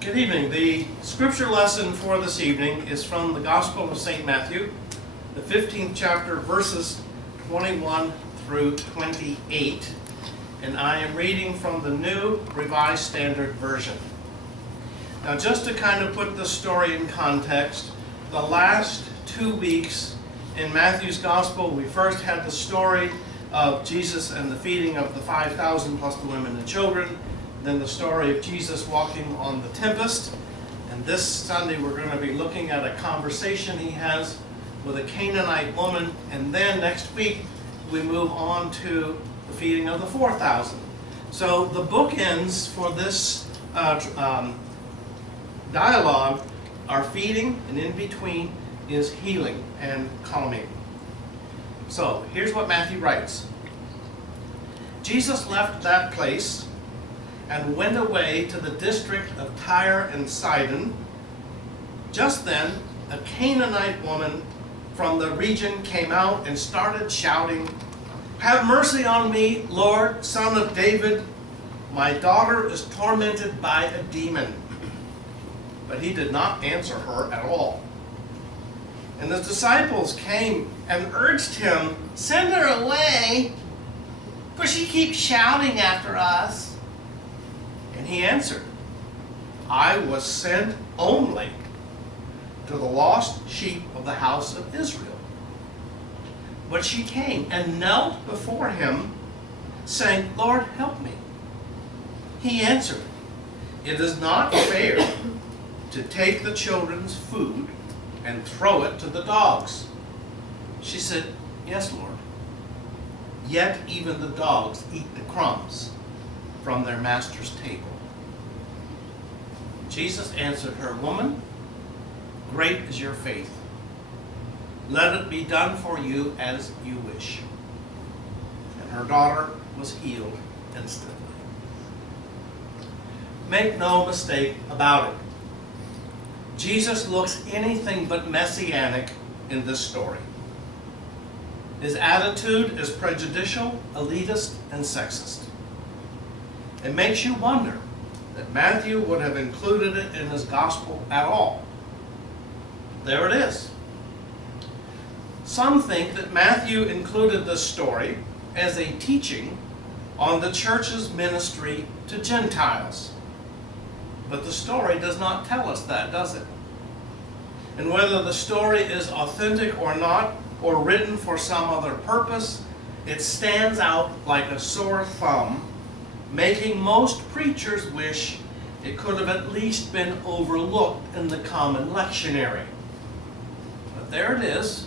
Good evening. The scripture lesson for this evening is from the Gospel of St. Matthew, the 15th chapter, verses 21 through 28. And I am reading from the New Revised Standard Version. Now, just to kind of put the story in context, the last 2 weeks in Matthew's Gospel, we first had the story of Jesus and the feeding of the 5,000 plus the women and children. Then the story of Jesus walking on the tempest. And this Sunday we're going to be looking at a conversation he has with a Canaanite woman. And then next week we move on to the feeding of the 4,000. So the bookends for this dialogue are feeding, and in between is healing and calming. So here's what Matthew writes. Jesus left that place and went away to the district of Tyre and Sidon. Just then, a Canaanite woman from the region came out and started shouting, "Have mercy on me, Lord, Son of David. My daughter is tormented by a demon." But he did not answer her at all. And the disciples came and urged him, "Send her away, for she keeps shouting after us." And he answered, "I was sent only to the lost sheep of the house of Israel." But she came and knelt before him, saying, "Lord, help me." He answered, "It is not fair to take the children's food and throw it to the dogs." She said, "Yes, Lord. Yet even the dogs eat the crumbs from their master's table." Jesus answered her, "Woman, great is your faith. Let it be done for you as you wish." And her daughter was healed instantly. Make no mistake about it. Jesus looks anything but messianic in this story. His attitude is prejudicial, elitist, and sexist. It makes you wonder that Matthew would have included it in his gospel at all. There it is. Some think that Matthew included this story as a teaching on the church's ministry to Gentiles. But the story does not tell us that, does it? And whether the story is authentic or not, or written for some other purpose, it stands out like a sore thumb, making most preachers wish it could have at least been overlooked in the common lectionary. But there it is,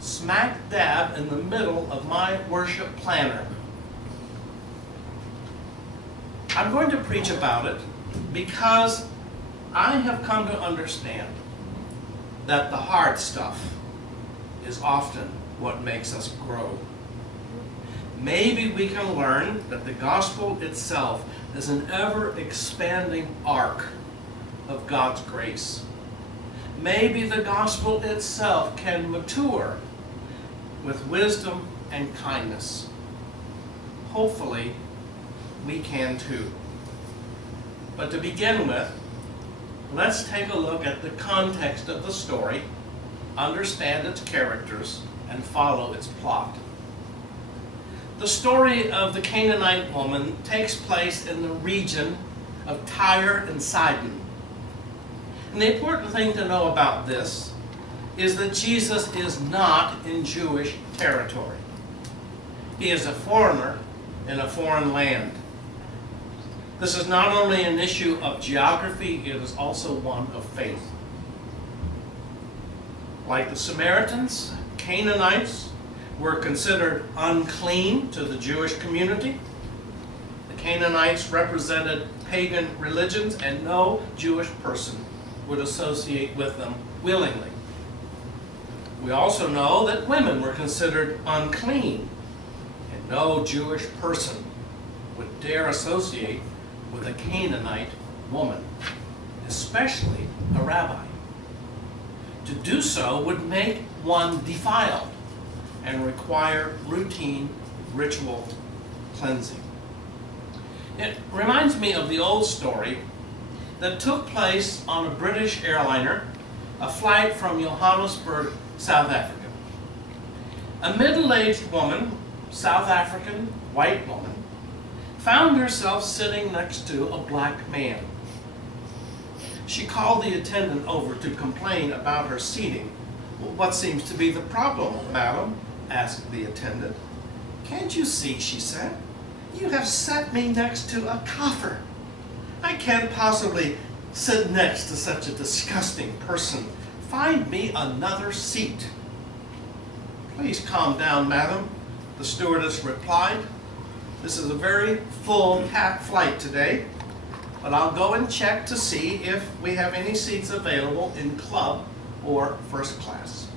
smack dab in the middle of my worship planner. I'm going to preach about it because I have come to understand that the hard stuff is often what makes us grow. Maybe we can learn that the gospel itself is an ever-expanding arc of God's grace. Maybe the gospel itself can mature with wisdom and kindness. Hopefully, we can too. But to begin with, let's take a look at the context of the story, understand its characters, and follow its plot. The story of the Canaanite woman takes place in the region of Tyre and Sidon. And the important thing to know about this is that Jesus is not in Jewish territory. He is a foreigner in a foreign land. This is not only an issue of geography, it is also one of faith. Like the Samaritans, Canaanites were considered unclean to the Jewish community. The Canaanites represented pagan religions, and no Jewish person would associate with them willingly. We also know that women were considered unclean, and no Jewish person would dare associate with a Canaanite woman, especially a rabbi. To do so would make one defiled and require routine ritual cleansing. It reminds me of the old story that took place on a British airliner, a flight from Johannesburg, South Africa. A middle-aged woman, South African, white woman, found herself sitting next to a black man. She called the attendant over to complain about her seating. "What seems to be the problem, madam?" asked the attendant. "Can't you see," she said, "you have set me next to a kafir. I can't possibly sit next to such a disgusting person. Find me another seat." "Please calm down, madam," the stewardess replied. "This is a very full flight today, but I'll go and check to see if we have any seats available in club or first class."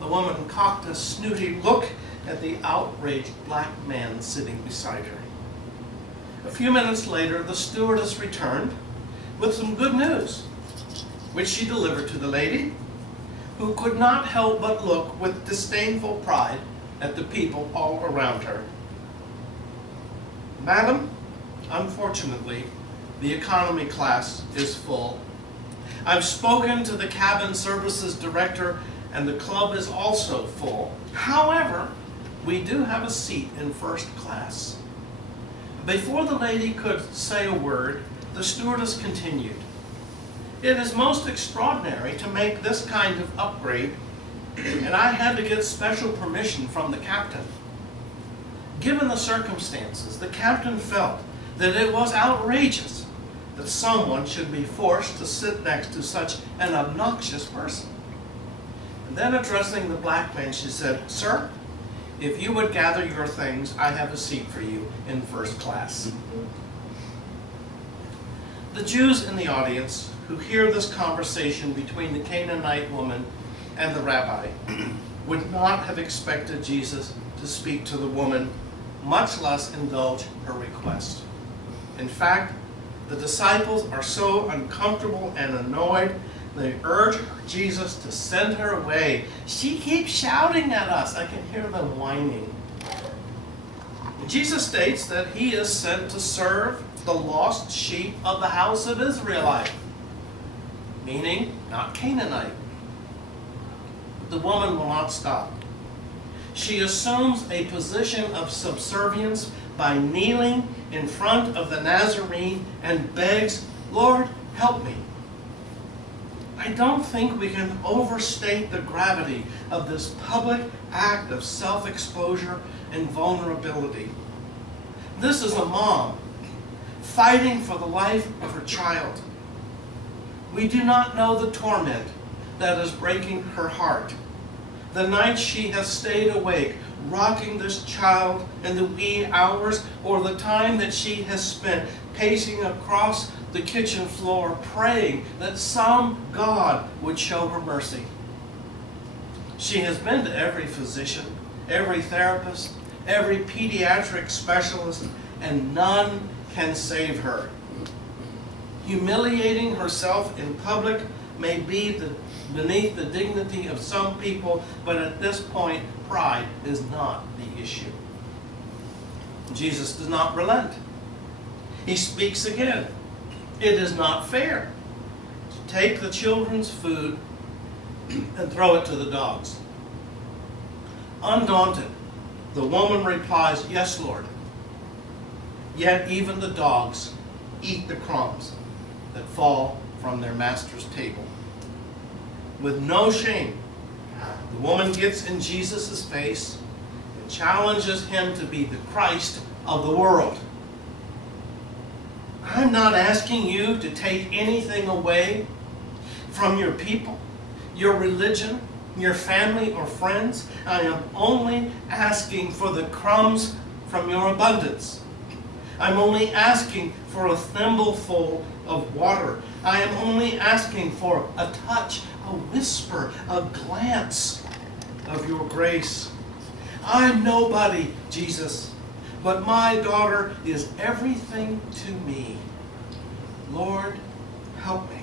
The woman cocked a snooty look at the outraged black man sitting beside her. A few minutes later, the stewardess returned with some good news, which she delivered to the lady, who could not help but look with disdainful pride at the people all around her. "Madam, unfortunately, the economy class is full. I've spoken to the cabin services director and the club is also full. However, we do have a seat in first class." Before the lady could say a word, the stewardess continued, "It is most extraordinary to make this kind of upgrade, and I had to get special permission from the captain. Given the circumstances, the captain felt that it was outrageous that someone should be forced to sit next to such an obnoxious person." And then addressing the black man, she said, "Sir, if you would gather your things, I have a seat for you in first class." The Jews in the audience who hear this conversation between the Canaanite woman and the rabbi would not have expected Jesus to speak to the woman, much less indulge her request. In fact, the disciples are so uncomfortable and annoyed, they urge Jesus to send her away. "She keeps shouting at us." I can hear them whining. Jesus states that he is sent to serve the lost sheep of the house of Israelite, meaning not Canaanite. The woman will not stop. She assumes a position of subservience by kneeling in front of the Nazarene and begs, "Lord, help me." I don't think we can overstate the gravity of this public act of self-exposure and vulnerability. This is a mom fighting for the life of her child. We do not know the torment that is breaking her heart. The nights she has stayed awake, rocking this child in the wee hours, or the time that she has spent pacing across the kitchen floor, praying that some God would show her mercy. She has been to every physician, every therapist, every pediatric specialist, and none can save her. Humiliating herself in public may be beneath the dignity of some people, but at this point, pride is not the issue. Jesus does not relent. He speaks again. It is not fair to take the children's food and throw it to the dogs. Undaunted, the woman replies, "Yes, Lord. Yet even the dogs eat the crumbs that fall from their master's table." With no shame, the woman gets in Jesus' face and challenges him to be the Christ of the world. "I'm not asking you to take anything away from your people, your religion, your family or friends. I am only asking for the crumbs from your abundance. I'm only asking for a thimbleful of water. I am only asking for a touch, a whisper, a glance of your grace. I'm nobody, Jesus, but my daughter is everything to me. Lord, help me."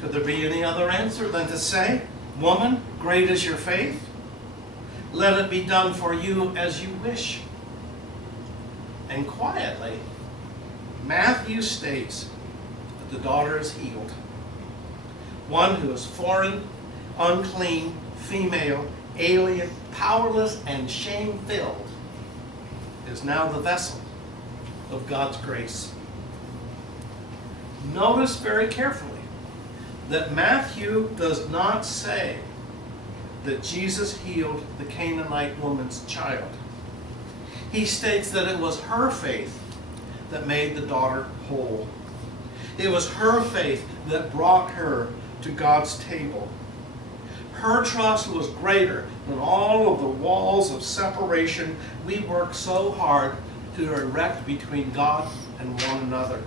Could there be any other answer than to say, "Woman, great is your faith. Let it be done for you as you wish." And quietly, Matthew states that the daughter is healed. One who is foreign, unclean, female, alien, powerless, and shame-filled is now the vessel of God's grace. Notice very carefully that Matthew does not say that Jesus healed the Canaanite woman's child. He states that it was her faith that made the daughter whole. It was her faith that brought her to God's table. Her trust was greater than all of the walls of separation we work so hard to erect between God and one another.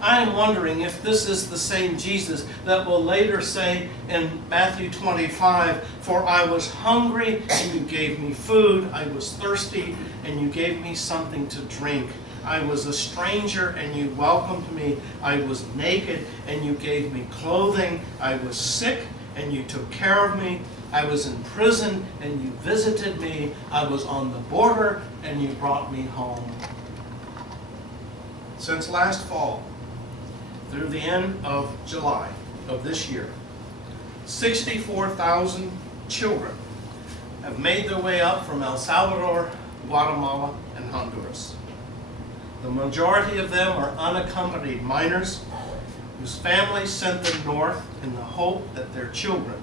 I am wondering if this is the same Jesus that will later say in Matthew 25, "For I was hungry and you gave me food, I was thirsty and you gave me something to drink. I was a stranger and you welcomed me. I was naked and you gave me clothing. I was sick and you took care of me. I was in prison and you visited me. I was on the border and you brought me home." Since last fall, through the end of July of this year, 64,000 children have made their way up from El Salvador, Guatemala, and Honduras. The majority of them are unaccompanied minors whose families sent them north in the hope that their children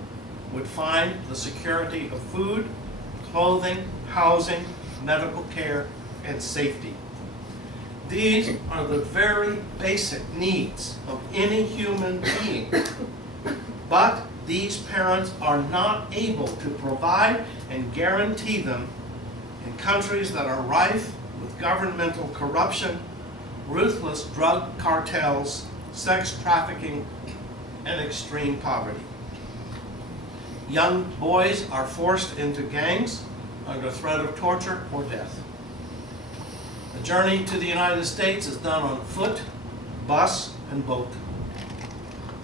would find the security of food, clothing, housing, medical care, and safety. These are the very basic needs of any human being. But these parents are not able to provide and guarantee them in countries that are rife with governmental corruption, ruthless drug cartels, sex trafficking, and extreme poverty. Young boys are forced into gangs under threat of torture or death. The journey to the United States is done on foot, bus, and boat.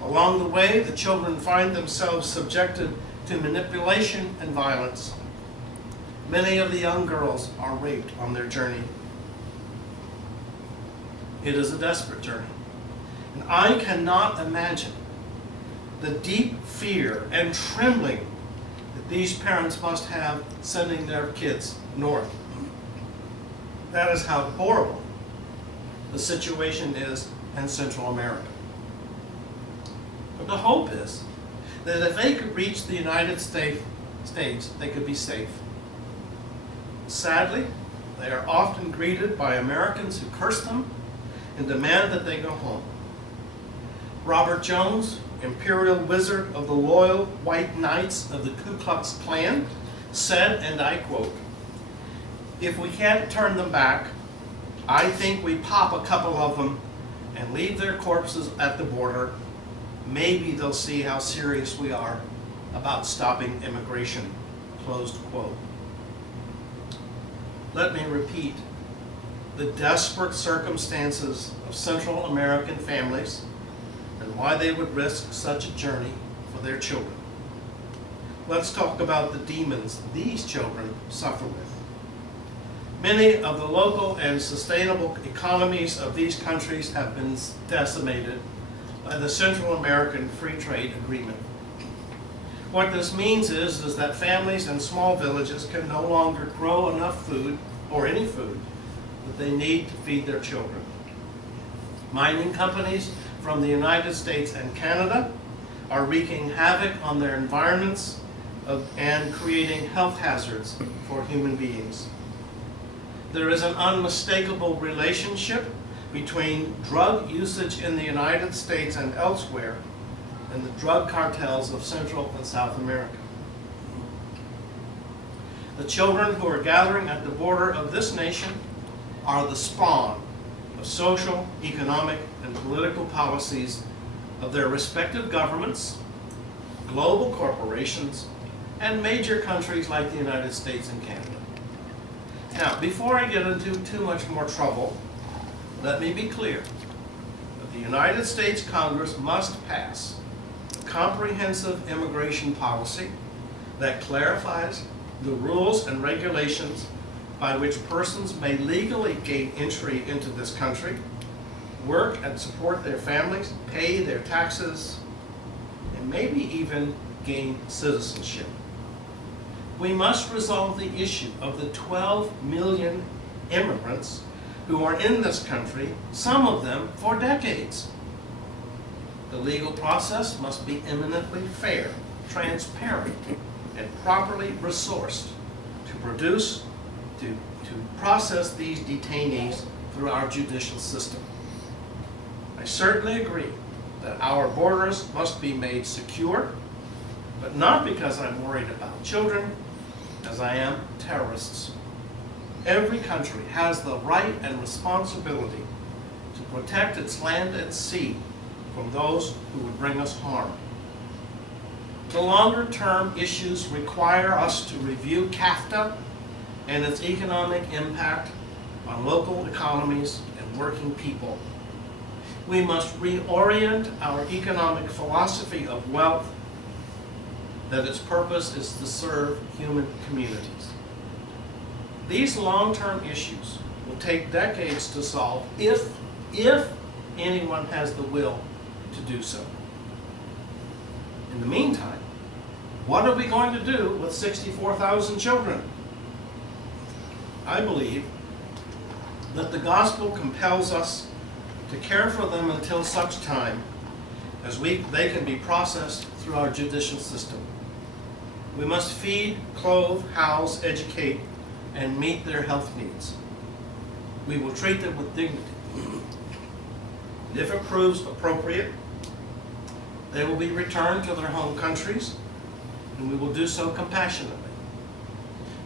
Along the way, the children find themselves subjected to manipulation and violence. Many of the young girls are raped on their journey. It is a desperate journey. And I cannot imagine the deep fear and trembling that these parents must have sending their kids north. That is how horrible the situation is in Central America. But the hope is that if they could reach the United States, they could be safe. Sadly, they are often greeted by Americans who curse them and demand that they go home. Robert Jones, imperial wizard of the loyal white knights of the Ku Klux Klan, said, and I quote, "If we can't turn them back, I think we pop a couple of them and leave their corpses at the border. Maybe they'll see how serious we are about stopping immigration." Closed quote. Let me repeat the desperate circumstances of Central American families and why they would risk such a journey for their children. Let's talk about the demons these children suffer with. Many of the local and sustainable economies of these countries have been decimated by the Central American Free Trade Agreement. What this means is that families in small villages can no longer grow enough food, or any food, that they need to feed their children. Mining companies from the United States and Canada are wreaking havoc on their environments and creating health hazards for human beings. There is an unmistakable relationship between drug usage in the United States and elsewhere and the drug cartels of Central and South America. The children who are gathering at the border of this nation are the spawn of social, economic, and political policies of their respective governments, global corporations, and major countries like the United States and Canada. Now, before I get into too much more trouble, let me be clear that the United States Congress must pass a comprehensive immigration policy that clarifies the rules and regulations by which persons may legally gain entry into this country, work and support their families, pay their taxes, and maybe even gain citizenship. We must resolve the issue of the 12 million immigrants who are in this country, some of them for decades. The legal process must be eminently fair, transparent, and properly resourced to process these detainees through our judicial system. I certainly agree that our borders must be made secure, but not because I'm worried about children, as I am terrorists. Every country has the right and responsibility to protect its land and sea from those who would bring us harm. The longer-term issues require us to review CAFTA and its economic impact on local economies and working people. We must reorient our economic philosophy of wealth, that its purpose is to serve human communities. These long-term issues will take decades to solve if anyone has the will to do so. In the meantime, what are we going to do with 64,000 children? I believe that the gospel compels us to care for them until such time as they can be processed through our judicial system. We must feed, clothe, house, educate, and meet their health needs. We will treat them with dignity. And if it proves appropriate, they will be returned to their home countries, and we will do so compassionately.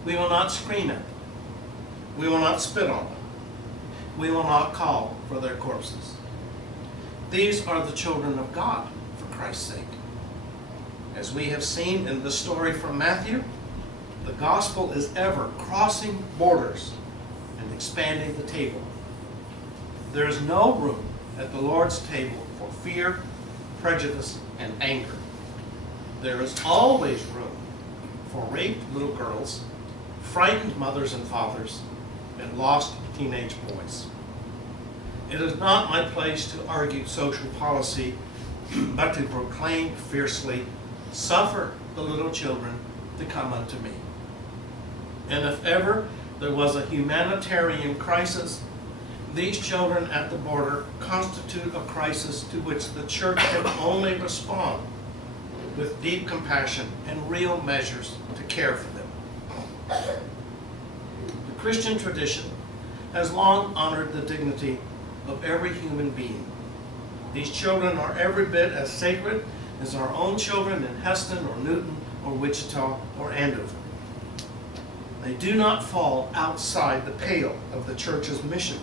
We will not scream at them. We will not spit on them. We will not call for their corpses. These are the children of God, for Christ's sake. As we have seen in the story from Matthew, the gospel is ever crossing borders and expanding the table. There is no room at the Lord's table for fear, prejudice, and anger. There is always room for raped little girls, frightened mothers and fathers, and lost teenage boys. It is not my place to argue social policy, but to proclaim fiercely, "Suffer the little children to come unto me." And if ever there was a humanitarian crisis, these children at the border constitute a crisis to which the church can only respond with deep compassion and real measures to care for them. The Christian tradition has long honored the dignity of every human being. These children are every bit as sacred as our own children in Heston or Newton or Wichita or Andover. They do not fall outside the pale of the church's mission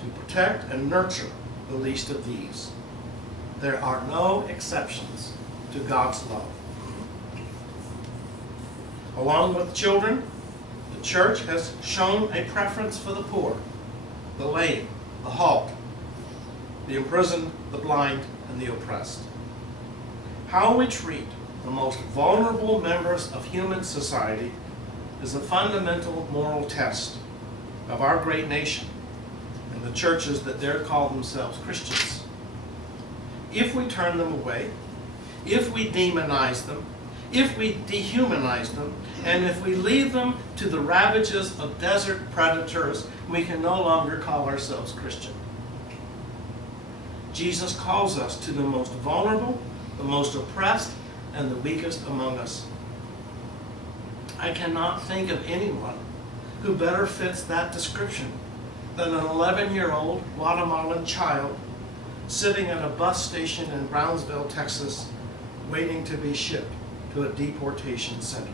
to protect and nurture the least of these. There are no exceptions to God's love. Along with children, the church has shown a preference for the poor, the lame, the halt, the imprisoned, the blind, and the oppressed. How we treat the most vulnerable members of human society is a fundamental moral test of our great nation and the churches that dare call themselves Christians. If we turn them away, if we demonize them, if we dehumanize them, and if we leave them to the ravages of desert predators, we can no longer call ourselves Christian. Jesus calls us to the most vulnerable, the most oppressed, and the weakest among us. I cannot think of anyone who better fits that description than an 11-year-old Guatemalan child sitting at a bus station in Brownsville, Texas, waiting to be shipped to a deportation center.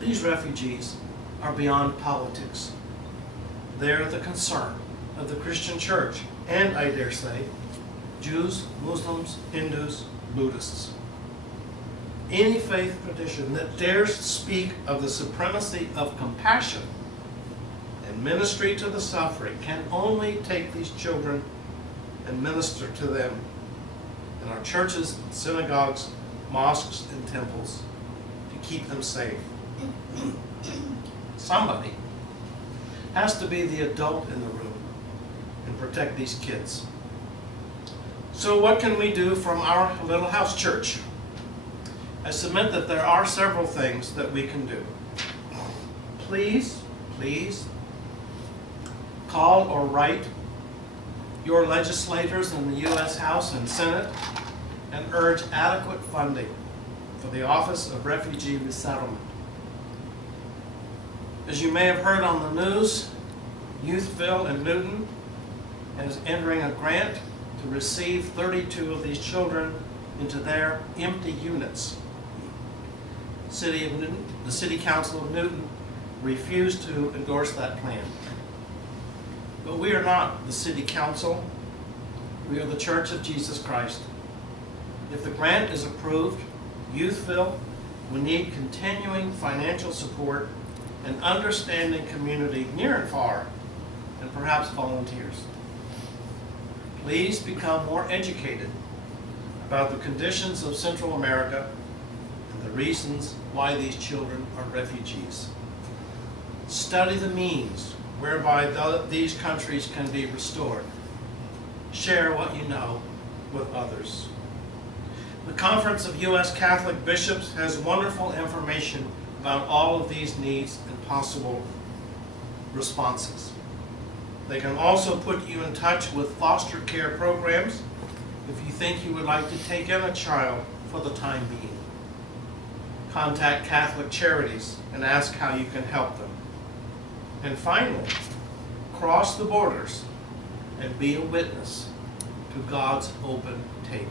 These refugees are beyond politics. They're the concern of the Christian church, and I dare say, Jews, Muslims, Hindus, Buddhists. Any faith tradition that dares speak of the supremacy of compassion and ministry to the suffering can only take these children and minister to them in our churches, synagogues, mosques, and temples to keep them safe. Somebody has to be the adult in the room and protect these kids. So what can we do from our little house church? I submit that there are several things that we can do. Please call or write your legislators in the U.S. House and Senate and urge adequate funding for the Office of Refugee Resettlement. As you may have heard on the news, Youthville in Newton is entering a grant to receive 32 of these children into their empty units. The City Council of Newton refused to endorse that plan. But we are not the City Council. We are the Church of Jesus Christ. If the grant is approved, Youthville will need continuing financial support and understanding community near and far, and perhaps volunteers. Please become more educated about the conditions of Central America and the reasons why these children are refugees. Study the means whereby these countries can be restored. Share what you know with others. The Conference of U.S. Catholic Bishops has wonderful information about all of these needs and possible responses. They can also put you in touch with foster care programs if you think you would like to take in a child for the time being. Contact Catholic Charities and ask how you can help them. And finally, cross the borders and be a witness to God's open table.